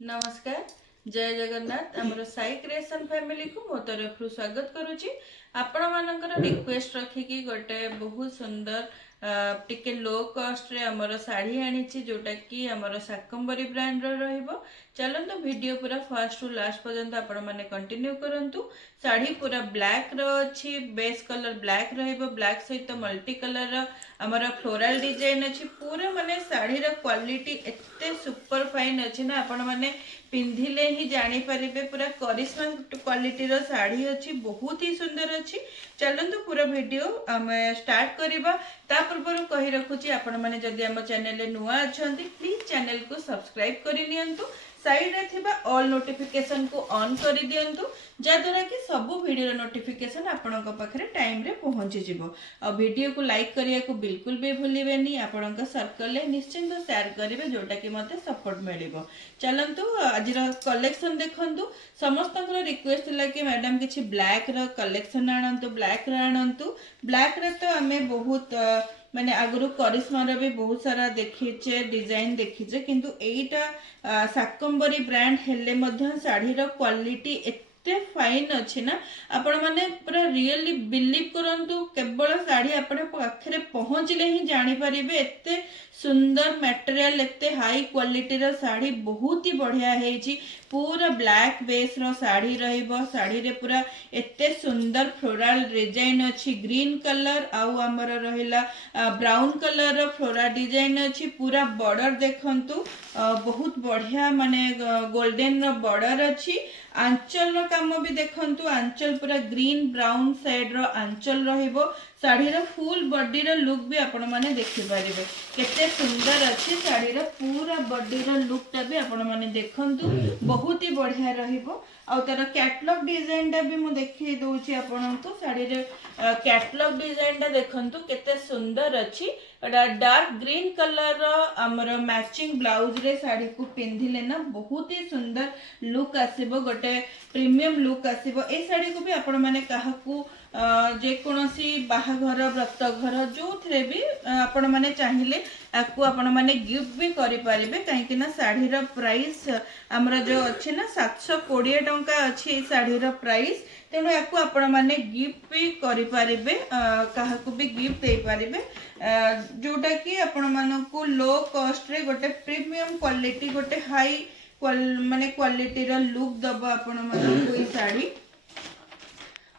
नमस्कार जय जगन्नाथ आमर साई क्रिएशन फैमिली को मो तरफ स्वागत करुच्ची आपण मानकर रिक्वेस्ट रखिकी गोटे बहुत सुंदर टिके लो कॉस्ट रे हमर साड़ी आनी जोटा कि हमर शाकंबरी ब्रांड रो चलते वीडियो पूरा फर्स्ट टू लास्ट पर्यंत आपण माने कंटिन्यू करंतु। साड़ी पूरा ब्लैक रो अच्छी बेस कलर ब्लैक रहिबो ब्लैक सहित मल्टी कलर हमर फ्लोरल डिजाइन अच्छी पूरा माने साड़ी रो क्वालिटी एते सुपर फाइन अच्छी ना आपण माने पिंधिले ही जानी परिबे पूरा करिश्मा क्वालिटी रो साड़ी अच्छी बहुत ही सुंदर अच्छी। चलंतु पूरा वीडियो आम स्टार्ट करिबा ता पूर्व कही रखुची आपण माने जदि हम चैनल नुआ अछंती प्लीज चैनल को सब्सक्राइब करि नियंतु साइड रे थिबा ऑल नोटिफिकेशन को ऑन करि दियंतु जद्वारा कि सब वीडियो नोटिफिकेशन आपणक पाखरे टाइम रे पहुंची जिवो। आ वीडियो को लाइक करिया को बिल्कुल भी भूलिबेनी आपणक सर्कल ले निश्चिंत शेयर करिवे जोटा कि मते सपोर्ट मिलिबो। चलंतु आज कलेक्शन देखंतु समस्त रिक्वेस्ट ला कि मैडम किछि ब्लैक रो कलेक्शन आणंतु ब्लैक रे आणंतु ब्लैक रे तो आमे बहुत माने आगुरु करिश्मा रे भी बहुत सारा देखिचे डिजाइन देखिचे किंतु एटा शाकंबरी ब्रांड हेले मध्य साड़ी रो क्वालिटी एते फाइन अच्छी ना आपण माने पूरा रियली बिलीव करंतु केवल साड़ी आपण पाखरे पहुंचले ही जानि परिबे एते सुंदर मटेरियल एते हाई क्वालिटी रो साड़ी बहुत ही बढ़िया हेची पूरा ब्लैक बेस रो साड़ी रहिबो साड़ी रे पूरा एते सुंदर फ्लोरल डिजाइन अच्छी ग्रीन कलर आउ हमर रहिला ब्राउन कलर रो फ्लोरल डिजाइन अच्छी पूरा बॉर्डर देखंतु बहुत बढ़िया माने गोल्डन रो बॉर्डर अच्छी आंचल रो काम भी देखंतु आंचल पूरा ग्रीन ब्राउन साइड रो आंचल रहिबो साड़ी रो फुल बॉडी रो लुक भी आपण माने देखि परिबे केते सुंदर अच्छी साड़ी रो पूरा बॉडी रो लुक ता भी आपण माने देखंतु बहुत ही बढ़िया रहिबो। आ तार कैटलॉग डिजाइन टा भी मु देखि दोछि आपनकु साड़ी रे कैटलॉग डिजाइन टा देखंतु केते सुंदर अच्छी एटा डार्क ग्रीन कलर रो हमर मैचिंग ब्लाउज रे साड़ी को पिंधिले ना बहुत ही सुंदर लुक आसीबो गोटे प्रीमियम लुक आसीबो। ए साड़ी को भी आपण माने काहाकू जे कोनोसी बाहाघर व्रत घर जो थरे भी आपण माने चाहिए आपको आपण माने गिफ्ट भी करि परिबे काहे ना साड़ी रो प्राइस हमर जो अछि ना 720 टंका अछि ए साड़ी रो प्राइस तेणु याकू आपण माने गिफ्ट भी करि परिबे काहाकू भी गिफ्ट दे परिबे जोटा कि आपण मानकू लो कॉस्ट रे गोटे प्रीमियम क्वालिटी गोटे हाई माने क्वालिटी रो लुक दबो आपण मानकू ए साड़ी।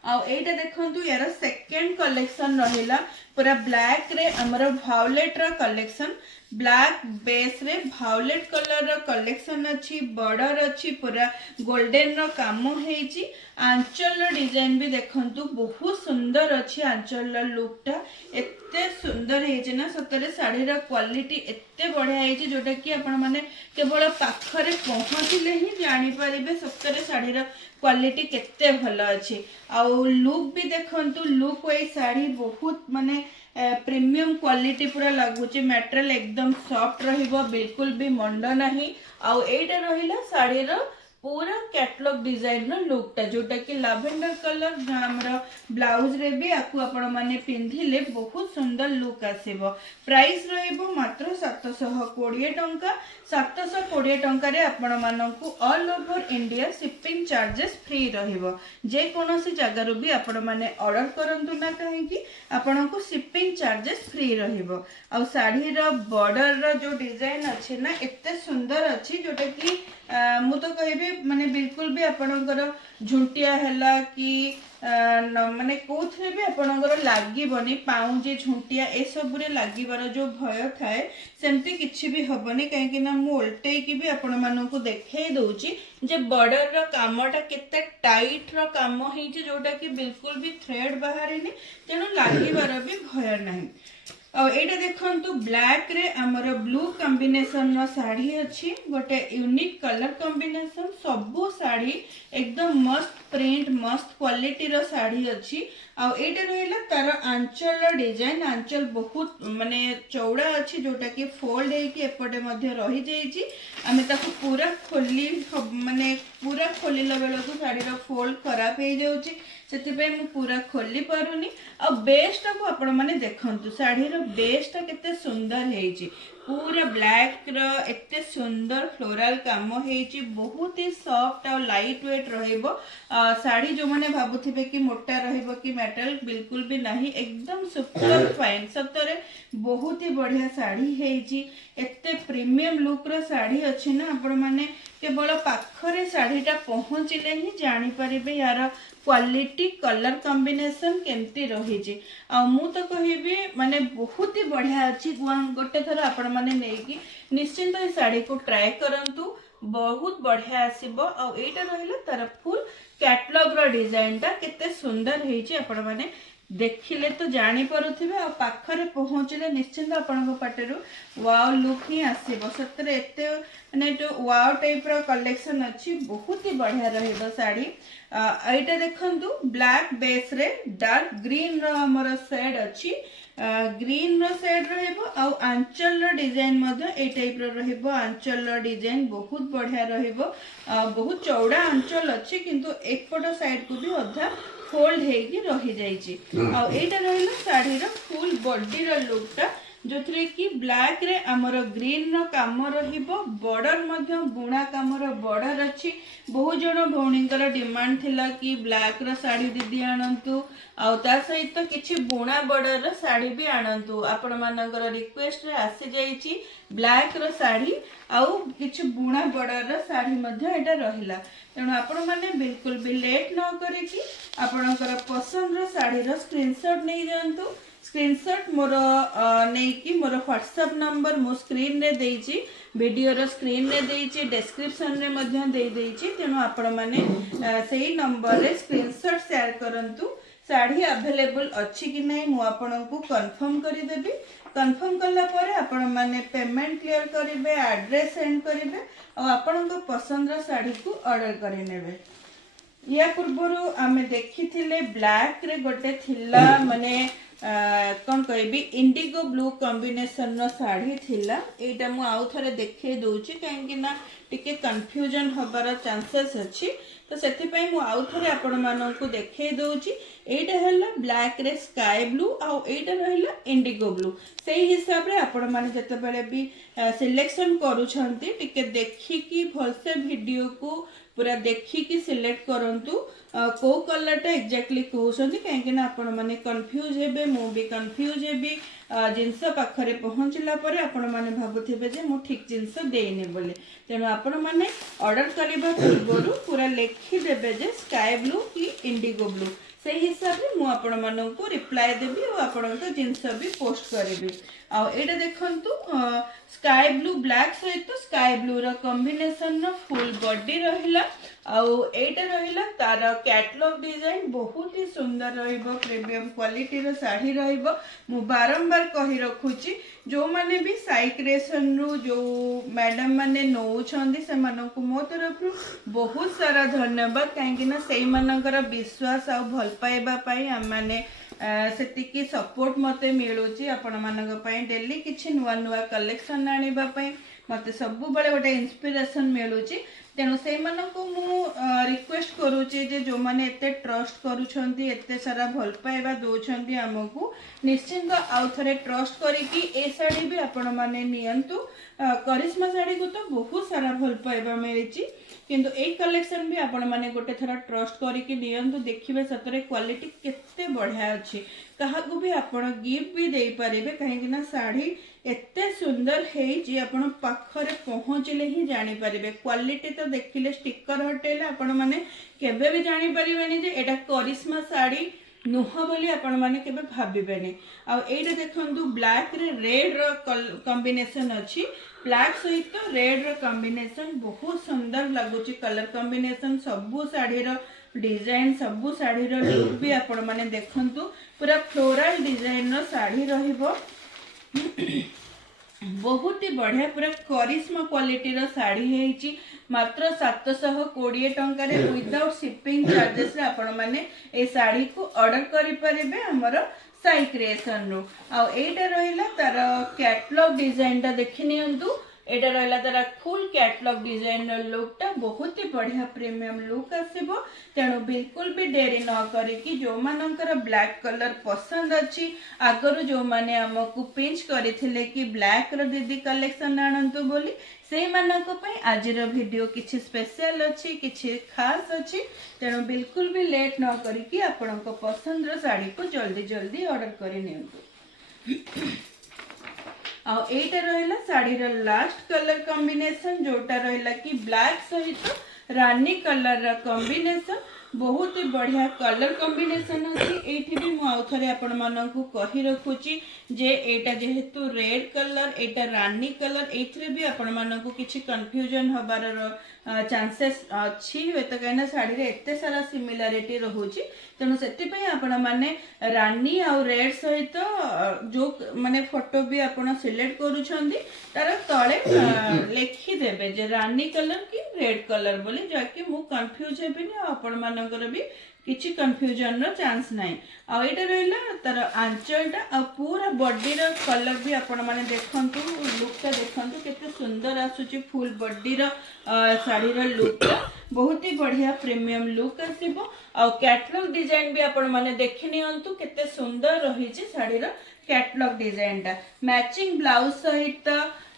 आउ एटा देखंतु यार सेकंड कलेक्शन रहिला पूरा ब्लैक रे हमर वायलेट रो कलेक्शन ब्लैक बेस रे वायलेट कलर रो कलेक्शन अछि बॉर्डर अछि पूरा गोल्डन रो काम हेची आंचल रो डिजाइन भी देखंतु बहुत सुंदर अछि आंचल रो लुक टा एते सुंदर हेची ना सतरे साड़ी रो क्वालिटी एते बढ़िया हेची जोटा कि आपण माने केवल पाखरे पहुंचले ही जानि परिबे सतरे साड़ी रो क्वालिटी केते भलो अछि। आउ लुक भी देखंतु लुक वाई साड़ी बहुत माने प्रीमियम क्वालिटी पूरा लागुची मटेरियल एकदम सॉफ्ट रहिबो बिल्कुल भी मंड नाही। आउ एटा रहिला साड़ी रो पूरा कैटलॉग डिजाइन रो लुक टा जोटा कि लैवेंडर कलर हमर ब्लाउज रे भी आकु आपण माने पिंधिले बहुत सुंदर लुक आसीबो। प्राइस रहिबो मात्र 720 टंका 720 टंका रे आपण माननकु all over India shipping charges free रहिबो जे कोनोसी जगह रो भी आपण माने ऑर्डर करंतु ना काहे कि आपनको शिपिंग चार्जेस फ्री रहिबो। आ साड़ी रो बॉर्डर रो जो डिजाइन अछि ना एते सुंदर अछि जोटा कि मु तो कहबे माने बिल्कुल भी आपणकर झुंटिया हैला कि माने कोथरे भी आपणकर लागिबनी पाउंजी झुंटिया ए सब रे लागिबार जो भय थाए सेमती किछि भी हबनी काहे कि ना मु उल्टे की भी आपण मानकु देखाई दोची जे बॉर्डर रो कामटा केते टाइट रो काम हेची जोटा कि बिल्कुल भी थ्रेड बाहरिनी तेनु लागिबार भी भय नाही। और एटा देखंतु ब्लैक रे हमर ब्लू कॉम्बिनेशन रो साड़ी अछि गोटे यूनिक कलर कॉम्बिनेशन सबो साड़ी एकदम मस्त प्रिंट मस्त क्वालिटी रो साड़ी अछि। आ एटा रहला तार आंचल रो डिजाइन आंचल बहुत माने चौड़ा अछि जोटा कि फोल्ड हे कि एपटे मध्ये रही जाईची आमे ताको पूरा खोली माने पूरा खोलिला बेला को साड़ी रो फोल्ड खराब हे जाउची ସେଥିପାଇଁ ମୁଁ ପୁରା ଖୋଲି ପାରୁନି। ଆଉ ବେସ୍ଟାକୁ ଆପଣ ମାନେ ଦେଖନ୍ତୁ, ଶାଢ଼ୀର ବେସ୍ଟା କେତେ ସୁନ୍ଦର ହେଇଛି, पूरा ब्लैक रो एते सुंदर फ्लोरल काम होइची, बहुत ही सॉफ्ट और लाइट वेट रहइबो। साड़ी जो माने भाबुथिबे कि मोटा रहइबो कि मेटल, बिल्कुल भी नहीं, एकदम सुपर फाइन। सतरे बहुत ही बढ़िया साड़ी हेइची, एते प्रीमियम लुक रो साड़ी अछि ना, आपण माने केवल पाखरे साड़ीटा पहुँचले ही जानी परिबे यार क्वालिटी कलर कॉम्बिनेशन केमती रही। आ मु तो कहबी माने बहुत ही बढ़िया अच्छी। गोटे थर आपण माने नेकी निश्चिंत ये साड़ी को ट्राए करंतु, बहुत बढ़िया आसीबो। आ एटा रहिला तार फुल कैटलॉग रो डिजाइन टा केते सुंदर हेची, आपण माने देखिले तो जानी परुथिबे। आ पाखरे पहुँचले निश्चिंत आपण पाटेरु वाओ लुक ही आसीबो। सतरे एते माने जो वाओ टाइप रो कलेक्शन अछि, बहुत ही बढ़िया रहिबो साड़ी। एटा देखंतु ब्लैक बेस रे डार्क ग्रीन रो हमर शेड अछि, ग्रीन रो शेड रहइबो। आ आंचल रो डिजाइन मध्य ए टाइप रो रहइबो। आंचल रो डिजाइन बहुत बढ़िया रहइबो, बहुत चौड़ा आंचल अछि, किंतु एकपट साइड को भी अधा फोल्ड हेकी रही जाइछि। आ एटा रहिला साड़ी रो फुल बॉडी रो लुक टा, जोथरे कि ब्लैक रे हमर ग्रीन रो काम रहिबो। बॉर्डर मध्य बुणा काम रो बॉर्डर अछि। बहुत जण भौणींकर डिमांड थिला कि ब्लैक रो साड़ी दीदी आनंतु, आ ता सहित किछि बुणा बॉर्डर रो साड़ी भी आनंतु। आपण मानकर रिक्वेस्ट रे आसी जाइछि ब्लैक रो साड़ी, आउ किछि बुणा बॉर्डर रो साड़ी मध्य एटा रहिला। तेणु आपण माने बिल्कुल भी लेट न करी कि आपणकर पसंद रो साड़ी रो स्क्रीनशॉट नै जानतु। स्क्रीनशॉट मोर नहीं कि मोर व्हाट्सएप नंबर मो स्क्रीन रे देइछि, वीडियो रो स्क्रीन रे देइछि, डिस्क्रिप्शन रे मध्य दे देइछि। तेणु आपण माने सेही नंबर रे स्क्रीनशॉट शेयर करंतु। साड़ी अवेलेबल अछि कि नै मु आपनकु कंफर्म करि देबी। कंफर्म कला परे आपण माने पेमेंट क्लियर करिवे, एड्रेस सेंड करिवे, और आपनक पसंद रो साड़ी को ऑर्डर करि नेबे। या पूर्वरु आमे देखिथिले ब्लैक रे गोटे थिला माने कौन कहबी इंडिगो ब्लू कॉम्बिनेशन रो साड़ी थिला। एटा मु आउ थरे देखे दोछि काहेकि ना टिके कंफ्यूजन होबार चांसेस अछि, तो सेति पई मु आउ थरे आपण माननकु देखे दोछि। एटा हल्ला ब्लैक रे स्काई ब्लू, आ एटा रहिला इंडिगो ब्लू। सेही हिसाब रे आपण माने जते बेले भी सिलेक्शन करूछंती, टिके देखि कि भलसे वीडियो को पूरा देखि कि सिलेक्ट करंतु को कलर टा एक्जेक्टली कहउछंती, काहेकि ना आपण माने कंफ्यूज हेबे, मु भी कंफ्यूज हेबी। जिनस पाखरे पहुंचला परे आपण माने भाबुथिबे जे मु ठीक जिनस देइने बोले। तेणु आपण माने ऑर्डर करिबा पूर्वरु पूरा लेखि देबे जे स्काई ब्लू कि इंडिगो ब्लू। से हिसाब रे मु आपण माननकु रिप्लाई देबी और आपण तो जिनस भी पोस्ट करिबी। आ एटा देखंतु स्काई ब्लू ब्लैक सहित स्काई ब्लू रो कॉम्बिनेशन रो फुल बॉडी रहिला। आउ एटा रहिला तार कैटलॉग डिजाइन, बहुत ही सुंदर रहिबो, प्रीमियम क्वालिटी रो साड़ी रहिबो। मु बारंबार कहि रखुची, जो माने भी साई क्रिएशन रु जो मैडम माने नौछंदी से मानकु मो तरफ बहुत सारा धन्यवाद, काहेकि ना सेई मानकर विश्वास आ भल पाइबा पई हम माने सेतिकी सपोर्ट मते मिलुची। आपण मानक पई डेली किछि नुवा नुवा कलेक्शन आनिबा पई मते सब बळे गोटे इंस्पिरेशन मिलुची। तेणु से मानकु मु रिक्वेस्ट करूची जे जो माने एते ट्रस्ट करूछंती, एते सारा भल पाइबा दोछंती हमकु, निश्चिंत आउ थरे ट्रस्ट करी कि ए साड़ी भी आपण माने नियंतु। करिश्मा साड़ी को तो बहुत सारा भल पाइबा मिलिची, किंतु ए कलेक्शन भी आपण माने गोटे थरा ट्रस्ट करी कि नियंतु, देखिबे सतरे क्वालिटी केते बढ़िया अछि। काहाकु भी आपण गिफ्ट भी देई परिबे, काहेकि ना साड़ी एते सुंदर हेई जे आपण पाखरे पहुंचले ही जानि परिबे। क्वालिटी तो देखिले स्टिकर हटेले आपण माने केबे भी जानि परिबेनी जे एटा करिश्मा साड़ी नुह बोली आपण माने केबे भाबिबेनी। आ एटा देखंतु ब्लैक रे रेड रो कॉम्बिनेशन अछि, ब्लैक सहित रेड रो कॉम्बिनेशन बहुत सुंदर लागुची। कलर कॉम्बिनेशन सबु साड़ी रो डिजाइन, सबु साड़ी रो लुक भी आपण माने देखंतु, पूरा फ्लोरल डिजाइन रो साड़ी रहिबो। बहुत ही बढ़िया पूरा करिश्मा क्वालिटी रो साड़ी हेची। मात्र 720 टंका रे विदाउट शिपिंग चार्जेस रे आपण माने ए साड़ी को ऑर्डर करि परिबे हमर साई क्रिएशन रो। आ एटा रहिला तार कैटलॉग डिजाइन टा देखि नियंतु। एटा रहला तारा फुल कैटलॉग डिजाइन लुकटा बहुत ही बढ़िया प्रीमियम लुक आसीबो। तेणु बिल्कुल भी देरी न करिकी जो मानकर ब्लैक कलर पसंद अच्छी आगरू जो माने हमकु पिंच करथिले कि ब्लैक रो दीदी कलेक्शन आनंतु बोली से मानक पई आजिर वीडियो किछि स्पेशल अच्छी किछि खास अच्छी। तेणु बिल्कुल भी लेट न करिकी आपनक पसंद रो साड़ी को जल्दी जल्दी ऑर्डर करि नियंतु। आ एटा रहला साड़ी रो लास्ट कलर कॉम्बिनेशन जोटा रहला कि ब्लैक सहित रानी कलर रा कॉम्बिनेशन बहुत ही बढ़िया कलर कॉम्बिनेशन अच्छी। एठी भी मु आउ थरे आपण मानकु कहि रखुची जे एटा जेहेतु रेड कलर एटा रानी कलर एथरे भी आपण मानकु किछि कंफ्यूजन हबार चांसेस अच्छी हुए तो कहीं शाढ़ी रे एते सारा सिमिलारिटी रहुची। तेणु से आपण माने रानी आउ रेड सहित जो माने फोटो भी आपण सिलेक्ट करूछंदी तार तळे लिखि देबे जे रानी कलर की रेड कलर बोली जाकि मु कंफ्यूज हेबिनी आपण मानकर भी किछि कंफ्यूजन रो चांस नाही। आ एटा रहला तार आंचलटा आ पूरा बॉडी रो कलर भी आपण माने देखंतु लुकटा देखंतु केते सुंदर आसुची फुल बॉडी रो साड़ी रो लुकटा बहुत ही बढ़िया प्रीमियम लुक आसीबो। आ कैटलॉग डिजाइन भी आपण माने देखि नियंतु केते सुंदर रहिची साड़ी रो कैटलॉग डिजाइन टा मैचिंग ब्लाउज सहित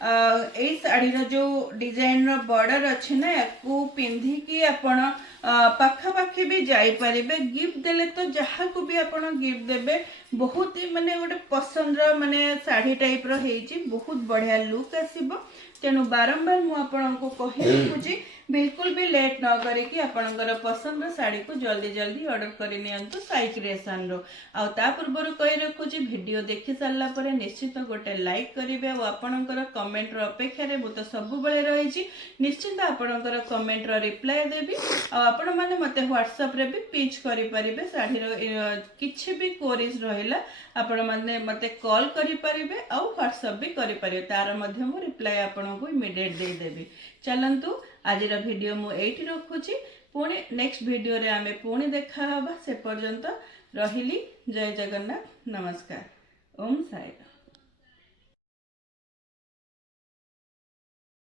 ए साड़ी रो जो डिजाइन रो बॉर्डर अछि ना याकू पिंधी की आपण पाखापाखी भी जाई परिबे गिफ्ट देले तो जहा को भी आपण गिफ्ट देबे बहुत ही माने गोटे पसंद रो माने साड़ी टाइप रो हेची बहुत बढ़िया लुक आसीबो। तेणु बारंबार मु आपनको कहि रखुची बिल्कुल भी लेट न करे कि आपनकर पसंद साड़ी को जल्दी जल्दी ऑर्डर करि नियंतु साई क्रिएशन रो। आ ता पूर्व कहि रखुची वीडियो देखि सारला परे निश्चित गोटे लाइक करिवे आ आपनकर कमेंट रो अपेक्षा रे मु तो सब बेले रहिची निश्चित आपनकर कमेंट रो रिप्लाई देबी। आ आपण माने मते WhatsApp रे भी पिच करि परिबे साड़ी रो किछि भी क्वेरीज रहिला आपण माने मते कॉल करि परिबे आ WhatsApp भी करि परिबे तार माध्यम रिप्लाई आपण को इमीडिएट दे देबी। चलंतु आजिर वीडियो मु एठी रखुची पुणी नेक्स्ट वीडियो रे आमे पुणी देखा हबा से पर्यंत रहिली। जय जगन्नाथ नमस्कार ओम साई।